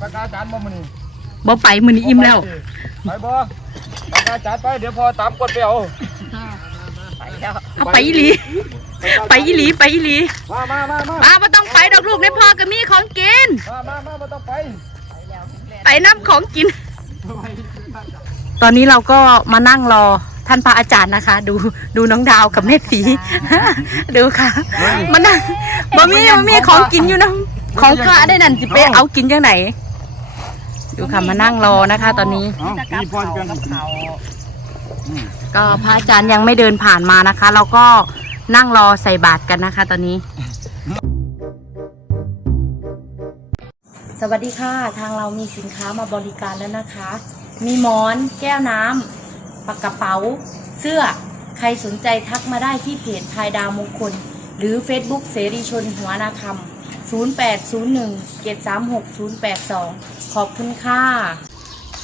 ปากกาจานบ่มื้อนี้บ่ไปมื้อนี้อิ่มแล้ว ไปบ่ปากกาจานไปเดี๋ยวพอตามกดไปเอาไปแล้วเอาไปอีหลี ไปอีหลีไปอีหลีมามามามาอ้าวบ่ต้องไปดอกลูกในพ่อก็มีของกิน มามามาบ่ต้องไปไปแล้วแล่นไปน้ำของกิน ตอนนี้เราก็มานั่งรอท่านพระอาจารย์นะคะ ดูดูน้องดาวกับแม่สี ดูค่ะมานั่งบ่มีบ่มีของกินอยู่นะ ของกระได้นั่นสิไปเอากินจังไหนดูค่ะมานั่งรอนะคะ ตอนนี้เอ้านี่พ่อจะเป็นกับเขาก็พระอาจารย์ยังไม่เดินผ่านมานะคะ เราก็นั่งรอใส่บาตรกันนะคะ ตอนนี้ สวัสดีค่ะทางเรามีสินค้ามาบริการแล้วนะคะ มีหมอน แก้วน้ำปากกระเป๋า เสื้อใครสนใจทักมาได้ที่เพจพายดาวมงคล หรือ Facebook เสรีชนหัวนาคำ 0801 736 082 ขอบคุณค่ะ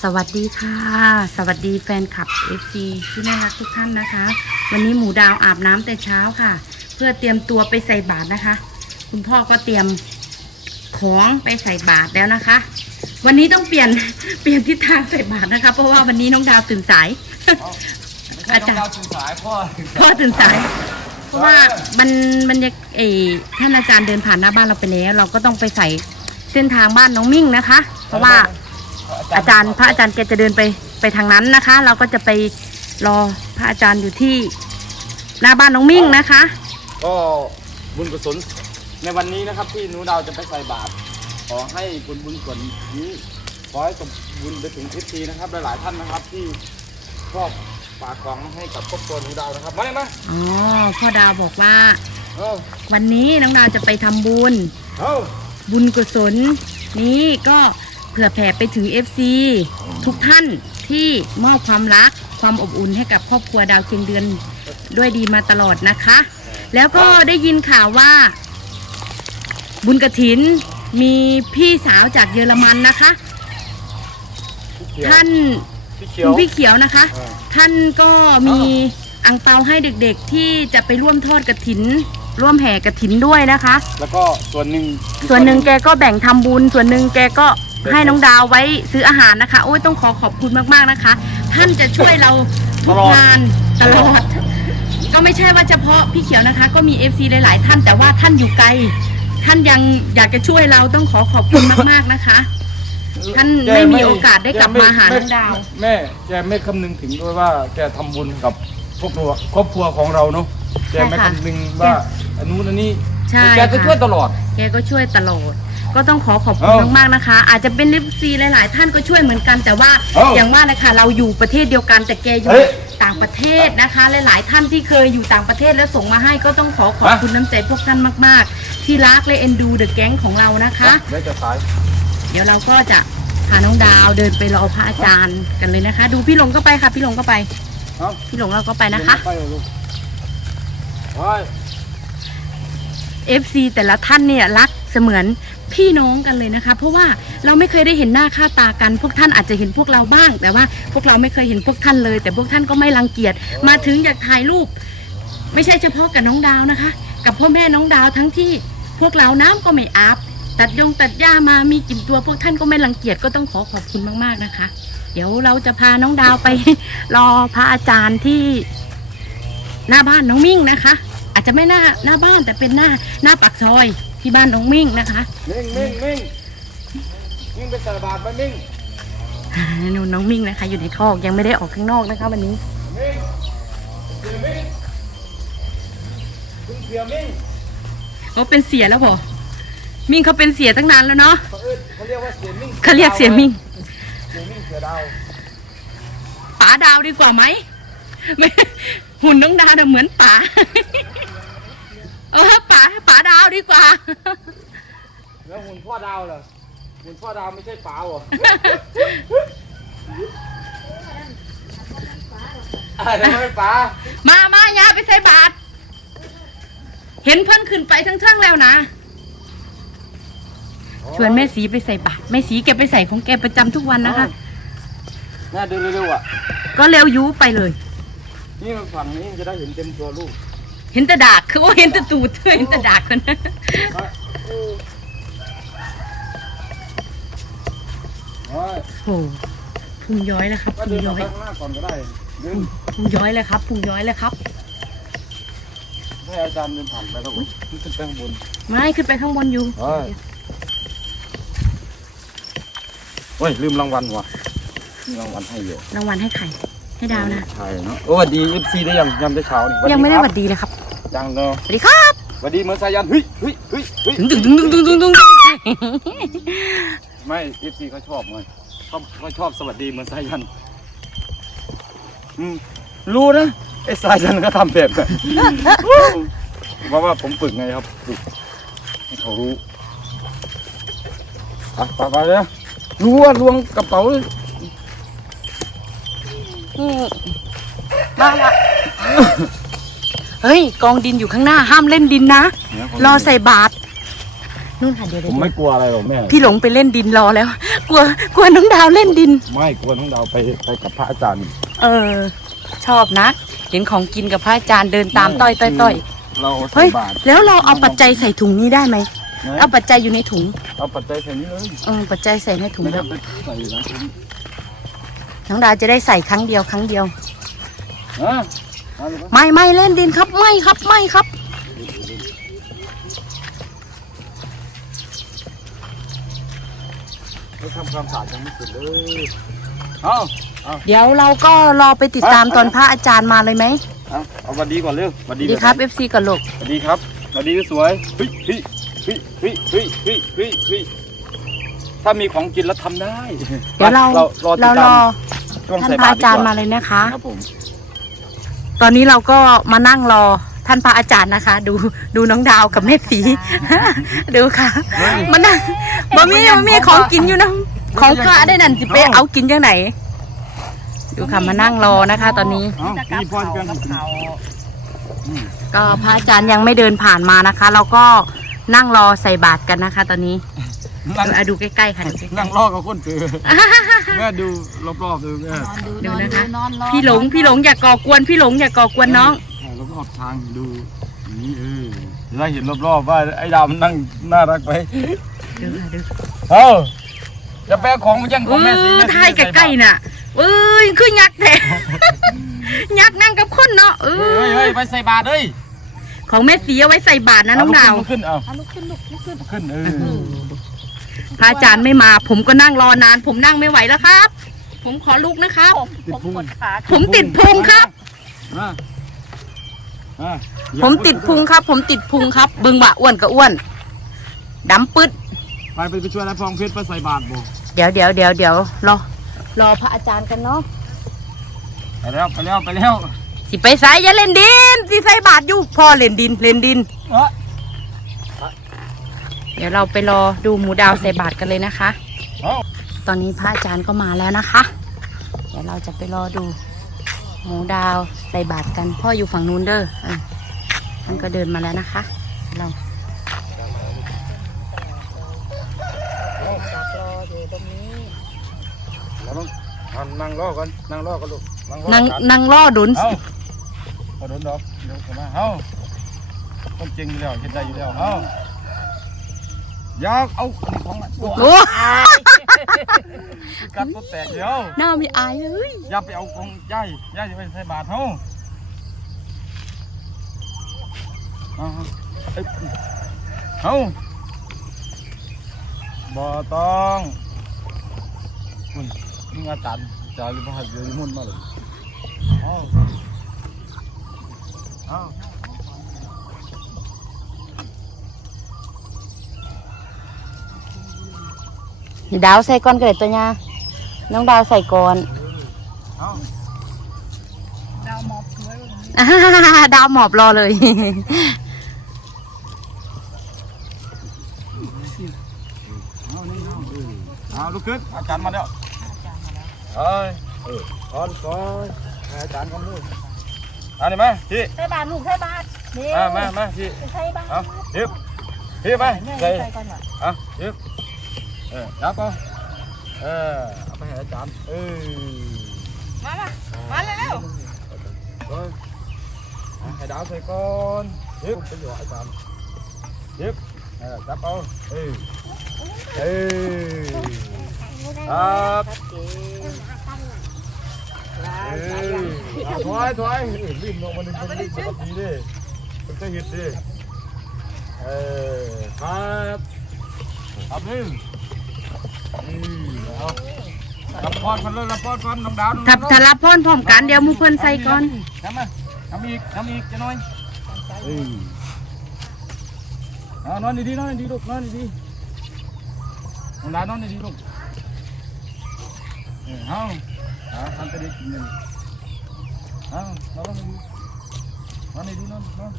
สวัสดีค่ะ สวัสดีแฟนคลับ FC ที่น่ารักทุกท่านนะคะ วันนี้หมูดาวอาบน้ำแต่เช้าค่ะ เพื่อเตรียมตัวไปใส่บาตรนะคะ คุณพ่อก็เตรียมของไปใส่บาตรแล้วนะคะ วันนี้ต้องเปลี่ยนเปลี่ยนทิศทางใส่บาตรนะคะ เพราะว่าวันนี้น้องดาวตื่นสาย อาจารย์ตื่นสายพ่อตื่นสายพ่อตื่นสาย เพราะว่ามันมันจะเออท่านอาจารย์เดินผ่านหน้าบ้านเราไปแล้วเราก็ต้องไปใส่เส้นทางบ้านน้องมิ่งนะคะ เพราะว่าอาจารย์พระอาจารย์แกจะเดินไปไปทางนั้นนะคะ เราก็จะไปรอพระอาจารย์อยู่ที่หน้าบ้านน้องมิ่งนะคะ ก็บุญกุศลในวันนี้นะครับที่หนูดาวจะไปใส่บาตรขอให้บุญบุญส่วนนี้ขอให้สมบุญไปถึงทิศทีนะครับหลายๆท่านนะครับที่ชอบ ฝากของให้กับครอบครัวหนูดาวนะครับ มาเลยมาอ๋อพ่อดาวบอกว่า เอาวันนี้น้องดาวจะไปทำบุญ เอาบุญกุศล นี้ก็เผื่อแผ่ไปถึง FC ทุกท่านที่มอบความรักความอบอุ่นให้กับครอบครัวดาวเชียงเดือนด้วยดีมาตลอดนะคะ แล้วก็ได้ยินข่าวว่า บุญกระถินมีพี่สาวจากเยอรมันนะคะพี่เขียวท่าน พี่เขียคุว ณพี่เขียวนะคะ อ่า ท่านก็มีอังเปาให้เด็กๆที่จะไปร่วมทอดกระถิน ร่วมแห่กระถินด้วยนะคะ แล้วก็ส่วนหนึ่งส่วนหนึ่งแกก็แบ่งทำบุญ ส่วนหนึ่งแกก็ให้น้องดาวไว้ซื้ออาหารนะคะ โอ้ยต้องขอขอบคุณมากๆนะคะ ท่านจะช่วยเราทุกงานตลอด ก็ไม่ใช่ว่าเฉพาะพี่เขียวนะคะ ก็มี FC หลาย ๆ ท่านแต่ว่าท่านอยู่ไกล ท่านยังอยากจะช่วยเราต้องขอขอบคุณมากๆนะคะ ท่านไม่มีโอกาสได้กลับมาหาน้องดาว แม่แกไม่คำนึงถึงด้วยว่าแกทำบุญกับครอบครัวครอบครัวของเราเนาะแกไม่ใช่ค่ะคำนึงว่าอันนู้นอันนี้ใช่แกก็ค่ะ ช่วยตลอด แกก็ช่วยตลอด ก็ต้องขอขอบคุณเอ้ามากๆนะคะ อาจจะเป็นลิฟซีหลายๆ ท่านก็ช่วยเหมือนกัน แต่ว่าเอ้าอย่างว่านะคะเราอยู่ประเทศเดียวกันแต่แกอยู่เฮ้ยต่างประเทศนะคะ หลายๆ ท่านที่เคยอยู่ต่างประเทศแล้วส่งมาให้ก็ต้องขอขอบฮะคุณน้ำใจพวกท่านมาก ๆ ที่รักและเอ็นดูเดอะแก๊งของเรานะคะ ได้จะสาย เดี๋ยวเราก็จะพาน้องดาวเดินไปรอพระอาจารย์กันเลยนะคะ ดูพี่หลงก็ไปค่ะ พี่หลงก็ไปเอ้าพี่หลงเราก็ไปนะคะ ไปเลยลูกไป FC แต่ละท่านเนี่ยรักเสมือนพี่น้องกันเลยนะคะ เพราะว่าเราไม่เคยได้เห็นหน้าค่าตากัน พวกท่านอาจจะเห็นพวกเราบ้าง แต่ว่าพวกเราไม่เคยเห็นพวกท่านเลย แต่พวกท่านก็ไม่รังเกียจมาถึงอยากถ่ายรูป ไม่ใช่เฉพาะกับน้องดาวนะคะ กับพ่อแม่น้องดาวทั้งที่พวกเราน้ำก็ไม่อาบ ตัดยงตัดหญ้ามามีกลิ่นตัวพวกท่านก็ไม่รังเกียจก็ต้องขอขอบคุณมากๆนะคะ เดี๋ยวเราจะพาน้องดาวไป รอพระอาจารย์ที่หน้าบ้านน้องมิ่งนะคะ อาจจะไม่หน้าหน้าบ้านแต่เป็นหน้าหน้าปากซอยที่บ้านน้องมิ่งนะคะมิ่งมิ่งมิ่งมิ่งไปใส่บาตรไปมิ่งนูนน้องมิ่งนะคะ อยู่ในคอกยังไม่ได้ออกข้างนอกนะคะวันนี้มิ่งเสียมิ่งคุณเสียมิ่งเขาเป็นเสียแล้วบอ มิ่งเขาเป็นเสียตั้งนานแล้วเนาะเขาเอิ้นเขาเรียกว่าเสียมิ่งเขาเรียกเสียมิ่งเสียมิ่งเสือดาวป๋าดาวดีกว่าไหมไม่หุ่นน้องดาวน่ะเหมือนป๋าเออป๋าป๋าดาวดีกว่า แล้วหุ่นพ่อดาวเหรอหุ่นพ่อดาวไม่ใช่ป๋าเหรออะไรทำไมป๋ามามายาไปใส่บาตรเห็นเพิ่นขึ้นไปทั้งเทิงแล้วนะ ชวนแม่สีไปใส่บาตรแม่สีแกไปใส่ของแกประจำทุกวันนะคะ น่าเดินเร็วๆอะ ก็เร็วยูไปเลย นี่มันฝั่งนี้จะได้เห็นเต็มตัวลูกเห็นแต่ดากคือว่าเห็นแต่ตูดเห็นแต่ดากคนนะไปว่าโอ้พุงย้อยแล้วครับก็พุเดิงนอย้ออกยไปข้างหน้าก่อนก็ได้เดินพุงย้อยเลยครับพุงย้อยเลยครับ ให้อาจารย์เดินผ่านไปแล้วผมขึ้นไปข้างบนไม่ขึ้นไปข้างบนอยู่เฮ้ย เฮ้ยลืมรางวัลว่ะมีรางวัลให้เยอะรางวัลให้ไข่ให้ดาวนะใช่เนาะโอ้สวัสดีเอฟซีได้ยังยังได้เช้านี่ยังไม่ได้หควัรับดดีเลยครับยังเนาะสวัสดีครับสวัสดีเหมือนสายันเฮ้ยเฮ้ยเฮ้ยเฮ้ยดึงดึงดึงดึงดึงดึงไม่เอฟซีเขาชอบไงเขาเขาชอบสวัสดีเหมือนสายันอืมรู้นะไอ้สายันก็ทำแบบนั้นเพราะว่าผมฝึกไงครับฝึกให้เขารู้ไปไปไปเลย รู้ว่าลวงกระเป๋ามาละเฮ้ย กองดินอยู่ข้างหน้า ห้ามเล่นดินนะ รอใส่บาตรนู่นค่ะเดี๋ยวผเดี๋ยมวไม่กลัวอะไรหรอกแม่ พี่หลงไปเล่นดินรอแล้ว กลัว กลัวน้องดาวเล่นดิน ไม่กลัวน้องดาวไปไปกับพระอาจารย์ เออ ชอบนะ เห็นของกินกับพระอาจารย์เดินตามต้อยต้อยต้อยเราเฮ้ใส่ยบาตรแล้วเราเอาปัจจัยใส่ถุงนี้ได้ไหมนะ เอาปัจจัยอยู่ในถุง เอาปัจจัยใส่นี้เลยเออปัจจัยใส่ในถุงไม่แล้ได้วไปใส่นะผมน้องดาวจะได้ใส่ครั้งเดียวครั้งเดียวอะเอาเลยปะไม่ไม่เล่นดินครับ ไม่ครับไม่ครับไม่ทำความสะอาดยังไม่เสร็จเลยเอาเอา เดี๋ยวเราก็รอไปติดตามตอนพระอาจารย์มาเลยไหมเอาเอาสวัสดีก่อนเร็วสวัสสดีวัสดีครับ FC กับลูกสวัสดีครับสวัสดีสวยเฮ้ยเฮ้ย เฮ้ยเฮ้ยเฮ้ยเฮ้ยเฮ้ยเฮ้ยถ้ามีของกินแล้วทำได้เดี๋ยวเรารอติเราดรตาอมช่วงท่านใส่พระบาตรอาดีจารย์กมาว่าเลยนะคะ ครับผมตอนนี้เราก็มานั่งรอท่านพระอาจารย์นะคะ ดูดูน้องดาวกับแม่สี ดูค่ะมานั่งบ่มีบ่มีของกินอยู่นะของพระได้นั่นสิไปเอากินจังไหน ดูค่ะมานั่งรอนะคะ ตอนนี้ เอาจะกับมีพเขารกันกับเขาก็พระอาจารย์ยังไม่เดินผ่านมานะคะ เราก็ นั่งรอใส่บาตรกันนะคะ ตอนนี้นั่งเอาดูใกล้ๆค่ะดูใกล้นั่งรอกับคนเจอแม่ดูรอบๆดูแม่นอนดูๆดูนอนนะคะดูนอนรอพี่หลงพี่หลงอย่าก่อกวนพี่หลงอย่าก่อกวนน้อง ถ่ายรอบๆทางดูอย่างนี้เออจะได้เห็นรอบๆว่าไอ้ดาวมันนั่งน่ารักไปดูค่ะดูเอ้าจะแปลของมันยังขเอองแม่สีอแม่สีถ่ายใกล้ๆน่ะเอ้ยคือยักษ์แท้ยักษ์นั่งกับคนเนาะเอเฮ้ยอเฮ้ยไปใส่บาตรเฮ้ย ของแม่สีเอาไว้ใส่บาตรนะน้องดาวเขึ้นเอาเอาลุกขึ้นลุกลุกขึ้นลุกขึ้นเออพระอาจารย์ไม่มา ผมก็นั่งรอนาน ผมนั่งไม่ไหวแล้วครับ ผมขอลุกนะครับ ผมผมปวดขาผมติดพุงครับมาอะผมติดพุงครับ ผมติดพุงครับ บึงบะอ้วนก็อ้วนดำปึ๊ด ไปไปไปช่วยนายฟองเพชรไปใส่บาตรบ่เดี๋ยวเดี๋ยวเดี๋ยวเดี๋ยวรอ รอพระอาจารย์กันเนาะ ไปแล้วไปแล้วไปแล้ว สิไปสายอย่าเล่นดินสิใส่บาตรอยู่พ่อเล่นดินเล่นดิน เอ้อเดี๋ยวเราไปรอดูหมูดาวใส่บาตรกันเลยนะคะ เอ้าตอนนี้พระอาจารย์ก็มาแล้วนะคะ เดี๋ยวเราจะไปรอดู หมูดาวใส่บาตรกัน พ่ออยู่ฝั่งนู้นเด้อเออท่านก็เดินมาแล้วนะคะ เราจับรออยู่ตรงนี้แล้วต้องอะนั่งรอก่อนนั่งรอก่อนลูกรอนั่งก่อนั่งล่อดุน เอ้า เอาโดนดอกเดี๋ยวเข้ามาเอ้าต้องเก่งอยู่แล้วเห็นได้อยู่แล้วเอ้าอยากเอาอันนี้ของมันโอ้กัดตัวแตกเดียวหน้าไม่อายเลยอย่าไปเอาของย่ายย่ายจะไปใส่บาตรเฮาเอาเอ้ยเฮาบ่ต้องคุณนี่อาจารย์อาจารย์หรือพระหัตถ์เดี๋ยวนิมุ่นต์มาเลยเอา đào xe con cái tôi nha. Nông đào xài con đào mọp rồi à, đào mọp lo rồi เอาลูกขึ้นอาจารย์มาแล้วเอ้ยเออคอนคอนอาจารย์ก็รู้ อันนี้มาพี่ใส่บาทลูกใส่บาทนี่มามามาพี่ใส่บาทเอาฮิบฮิบไปเนี่ยใส่ใส่ก่อนว่ะเอาฮิบเออจับเอาเออเอาไปให้อาจารย์เออมามามาเร็วเออเอาให้ดาวใส่ก่อนฮิบไปอยู่อาจารย์ฮิบเออจับเอาเออเออครับ ถอยถอยรีบลงมาหนึ่งคนรีบปกติดิมันจะเห็นดิเออครับครับนึ่นี่เอารับพรกันเลยรับพรก่อนน้องดาวน้องถ้าดาวถ้ารับพรพร้อมกันเดี๋ยวหมูเพิ่นใส่ก่อนทำมาทำอีกทำอีกจะน้อยเอ้ยเอานอนดีๆนอนดีๆลูกนอนดีๆน้องดาวนอนดีๆลูกเออเอา เอาทำไปดิกินเลยเอานอนดีๆนอนดีๆนอนนอน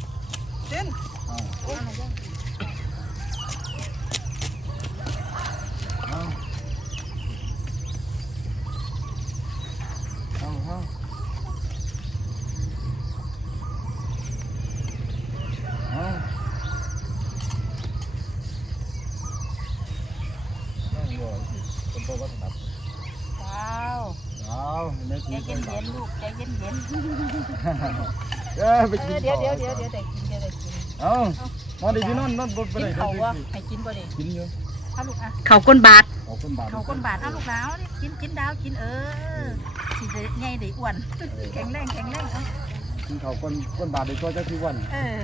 เต้นเอาเอาเอาเอา เอาเอาหัวสิคนโตก็ถนัด ว้าว เอาใน ใจ ที เย็น คน เย็นๆลูกใจ เย็นเย็นๆเอ้ยไปเอกินอเดี๋ยวข้าเดี๋ยวเดี๋ยวเดี๋ยวได้กินเดี๋ยวได้กินเอานอนดีๆนอนนอนบนไปกิไหนนเดี๋ยวเขาวะสิให้กินบ่ได้กินอยู่เอาลูกอะเขาก้นบาทเอาคนบาปเขาคนบาทเอาลูกแล้วนี่กินกินดาวกินเออสิได้ใหญ่ได้อ้วนแข็งแรงแข็งแรงเอากินเขาคนคนบาปเดี๋ยวตัวจะที่วันเออ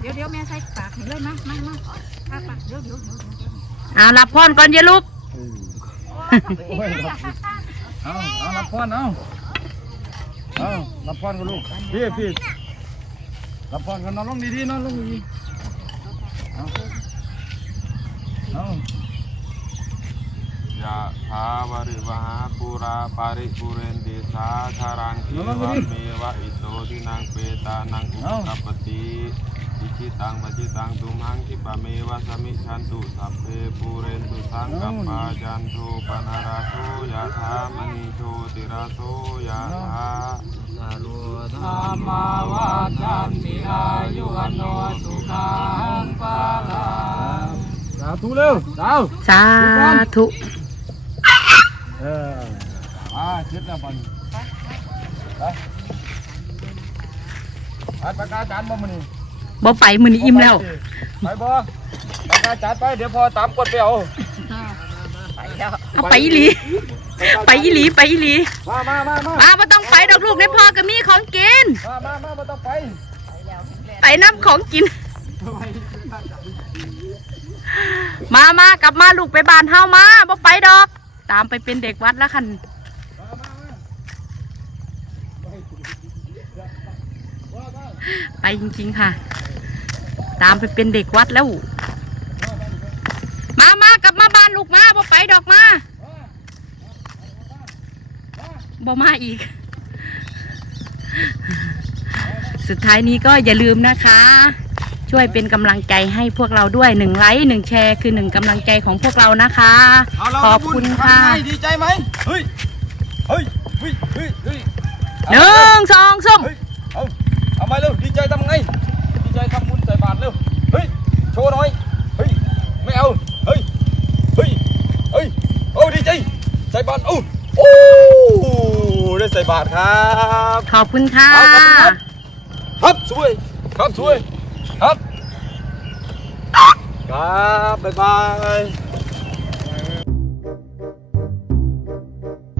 เดี๋ยวเดี๋ยวแม่ใส่ปากให้เลยมามามาปากปากเดี๋ยวเดี๋ยวเดี๋ยวเดี๋ยวอ่ารับพรก่อนอย่าลุกเออโอ้ยเอาเอารับพรเอา เอารับพรกับลูกพี่พี่รับพรกันนอนลงดีๆนอนลงดีๆเอาเอายะถาวริวหาปุราปาริปุเรนติสาคารังเอวะเมวะอิโตทินังเปตานังอุปกัปปติอิจิตังปจิตังตุมหังคิปะเมวะสมิชันตุสัพเพปุเรนตุสังกัปปาจันโทปนาราโสยะถามณีโชติราโสยะถาสารุธรร มาวาจันติอายุวันโนสุขังปาลังสาธุเร็วดาวสาธุเอออ่าเช็ดแล้วบอลไปไปปากกาจานบ่มันนี่บ่ไปมื้อนี้อิ่มแล้ว ไปบ่ปากกาจานไปเดี๋ยวพอตามกดไปเอาไป แล้วเอาไปอีหลีไปอีหลีไปอีหลีมามามามาอ่าบ่ต้องไปดอกลูกในพ่อก็มีของกิน มามามามาต้องไปไปแล้วแข็งแรงไปน้ำของกิน มามากลับมาลูกไปบ้านเฮามาบ่ไปดอก ตามไปเป็นเด็กวัดแล้วคันไปจริงๆค่ะ ตามไปเป็นเด็กวัดแล้วมามาก ลับมาบ้านลูกมาบ่ไปดอกมาบ่มาอีก สุดท้ายนี้ก็อย่าลืมนะคะ ช่วยเป็นกำลังใจให้พวกเราด้วยหนึ่งไลค์หนึ่งแชร์คือหนึ่งกำลังใจของพวกเรานะคะเอาเราขอบคุณค่ะทำไงดีใจไหมเฮ้ยเฮ้ยเฮ้ยเฮ้ยเฮ้ยหนึ่งสองส้มเฮ้ยเอาเอาไปเร็วดีใจทำไงดีใจทำบุญใส่บาตรเร็วเฮ้ยโชว์หน่อยเฮ้ยไม่เอาเฮ้ยเฮ้ย เฮ้ยโอ้ดีใจใส่บาตรโอ้โอ้ได้ใส่บาตรครับขอบคุณค่ะเอาขอบคุณครับครับสวยครับสวยครับ ครับบ๊ายบาย